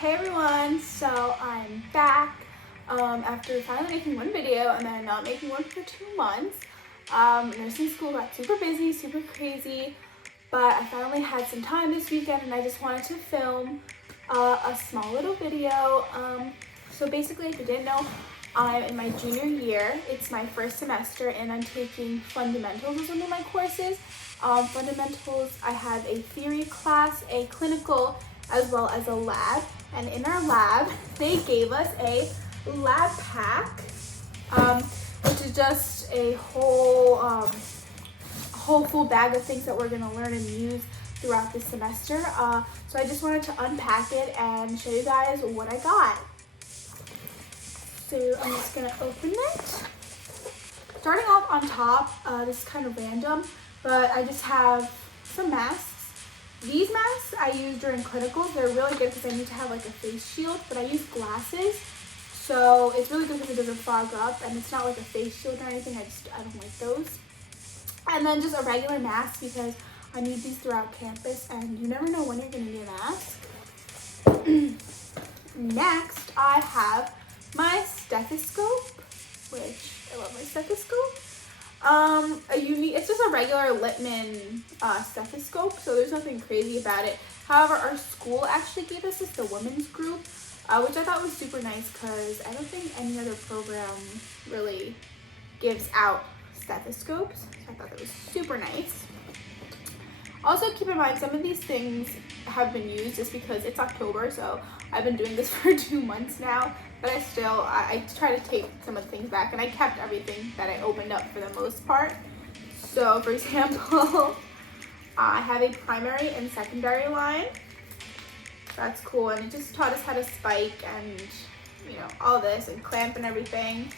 Hey everyone, so I'm back after finally making one video and then not making one for 2 months. Nursing school got super busy, super crazy, but I finally had some time this weekend and I just wanted to film a small little video. So basically, if you didn't know, I'm in my junior year. It's my first semester and I'm taking fundamentals as one of my courses. Fundamentals, I have a theory class, a clinical, as well as a lab. And in our lab, they gave us a lab pack, which is just a whole full bag of things that we're gonna learn and use throughout the semester. So I just wanted to unpack it and show you guys what I got. So I'm just gonna open it. Starting off on top, this is kind of random, but I just have some masks. These masks I use during clinicals. They're really good because I need to have like a face shield, but I use glasses. So it's really good because it doesn't fog up and it's not like a face shield or anything. I don't like those. And then just a regular mask because I need these throughout campus and you never know when you're gonna need a mask. Next, I have my stethoscope, which I love my stethoscope. It's just a regular Littmann stethoscope, so there's nothing crazy about it. However, our school actually gave us this, the women's group, which I thought was super nice because I don't think any other program really gives out stethoscopes, so I thought that was super nice. Also, keep in mind, some of these things have been used just because it's October, so I've been doing this for 2 months now, but I try to take some of the things back, and I kept everything that I opened up for the most part. So, for example, I have a primary and secondary line. That's cool, and it just taught us how to spike and, all this, and clamp and everything.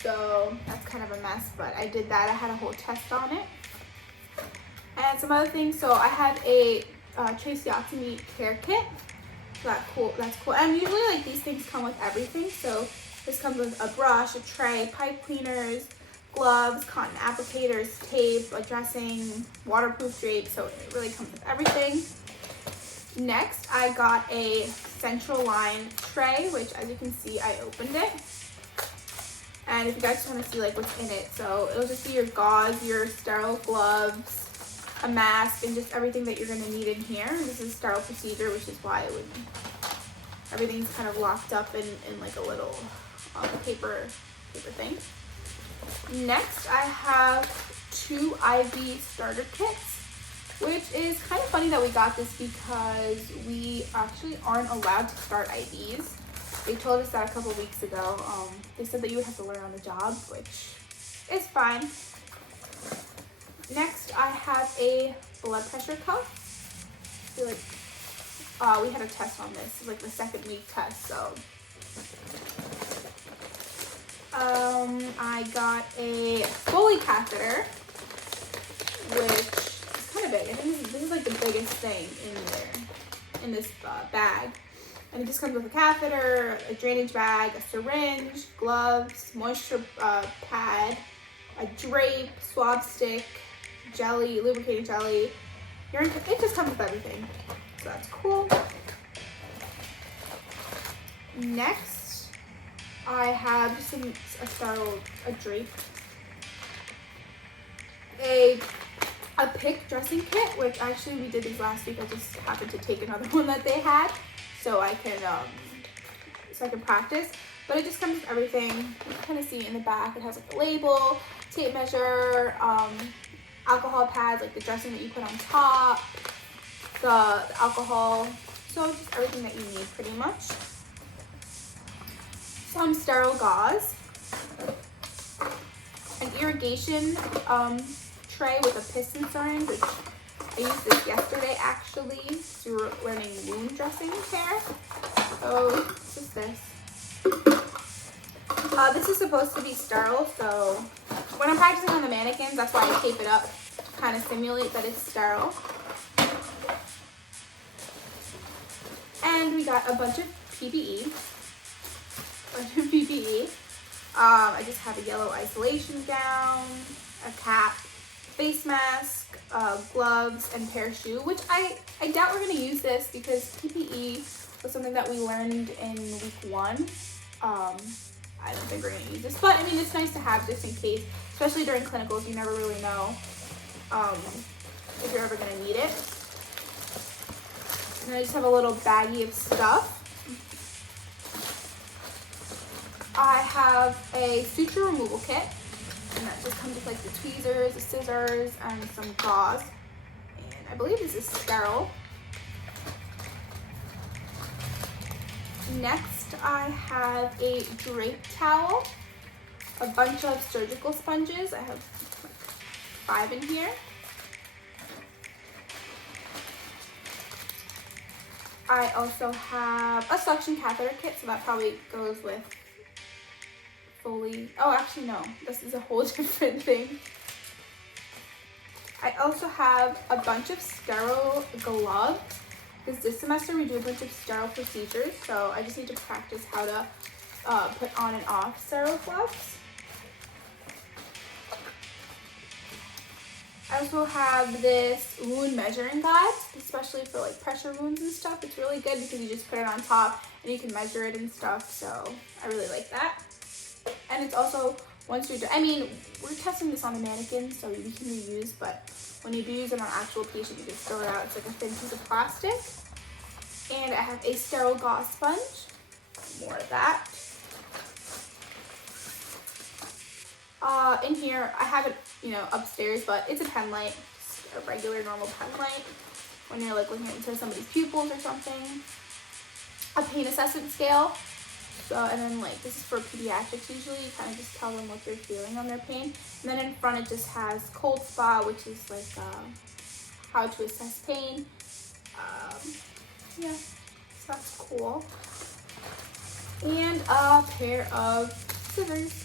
So, that's kind of a mess, but I did that. I had a whole test on it. And some other things, so I have a tracheotomy care kit. So that's cool. And usually like these things come with everything. So this comes with a brush, a tray, pipe cleaners, gloves, cotton applicators, tape, a dressing, waterproof drape. So it really comes with everything. Next, I got a central line tray, which as you can see, I opened it. And if you guys want to see like what's in it, so it'll just be your gauze, your sterile gloves, a mask, and just everything that you're going to need in here. This is a sterile procedure, which is why everything's kind of locked up in like a little paper thing. Next, I have 2 IV starter kits, which is kind of funny that we got this because we actually aren't allowed to start IVs. They told us that a couple weeks ago. They said that you would have to learn on the job, which is fine. Next, I have a blood pressure cuff. I feel like we had a test on this. It's like the 2nd week test, so. I got a Foley catheter, which is kind of big. I think this is like the biggest thing in this bag. And it just comes with a catheter, a drainage bag, a syringe, gloves, moisture pad, a drape, swab stick, jelly, lubricating jelly. It just comes with everything. So that's cool. Next, I have a drape, a pick dressing kit, which actually we did these last week. I just happened to take another one that they had, so I can practice. But it just comes with everything. You can kind of see in the back. It has like a label, tape measure, alcohol pads, like the dressing that you put on top, the alcohol, so just everything that you need pretty much. Some sterile gauze, an irrigation tray with a piston syringe, which I used this yesterday actually, so we were learning wound dressing care. So it's just this. This is supposed to be sterile, so when I'm practicing on the mannequins, that's why I tape it up to kind of simulate that it's sterile. And we got a bunch of PPE. I just have a yellow isolation gown, a cap, face mask, gloves, and pair of shoes, which I doubt we're going to use this because PPE was something that we learned in week 1. I don't think we're going to use this, but I mean, it's nice to have just in case, especially during clinicals. You never really know if you're ever going to need it. And I just have a little baggie of stuff. I have a suture removal kit, and that just comes with like the tweezers, the scissors, and some gauze. And I believe this is sterile. Next, I have a drape towel, a bunch of surgical sponges. I have like 5 in here. I also have a suction catheter kit, so that probably goes with Foley. Oh, actually no, this is a whole different thing. I also have a bunch of sterile gloves, because this semester we do a bunch of sterile procedures, so I just need to practice how to put on and off sterile gloves. I also have this wound measuring guide, especially for like pressure wounds and stuff. It's really good because you just put it on top and you can measure it and stuff, so I really like that. And it's also, once you're done, I mean, we're testing this on a mannequin, so we can reuse, but when you do use it on an actual patient, you can throw it out. It's like a thin piece of plastic. And I have a sterile gauze sponge. More of that. In here, I have it, upstairs, but it's a pen light, just a regular normal pen light. When you're like looking into somebody's pupils or something. A pain assessment scale. So, and then like this is for pediatrics usually. You kind of just tell them what they're feeling on their pain. And then in front it just has cold spa, which is like how to assess pain. Yeah, so that's cool. And a pair of scissors.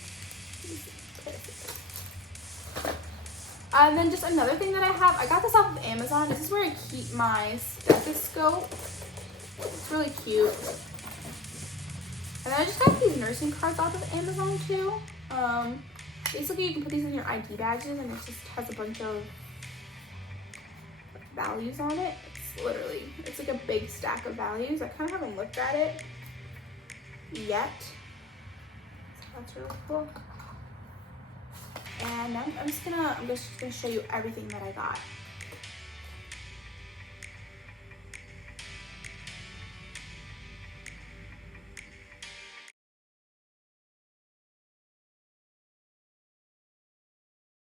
And then just another thing that I have, I got this off of Amazon. This is where I keep my stethoscope. It's really cute. And then I just got these nursing cards off of Amazon too. Basically you can put these in your ID badges, and it just has a bunch of values on it. It's like a big stack of values. I kind of haven't looked at it yet. So that's really cool. And I'm just gonna show you everything that I got.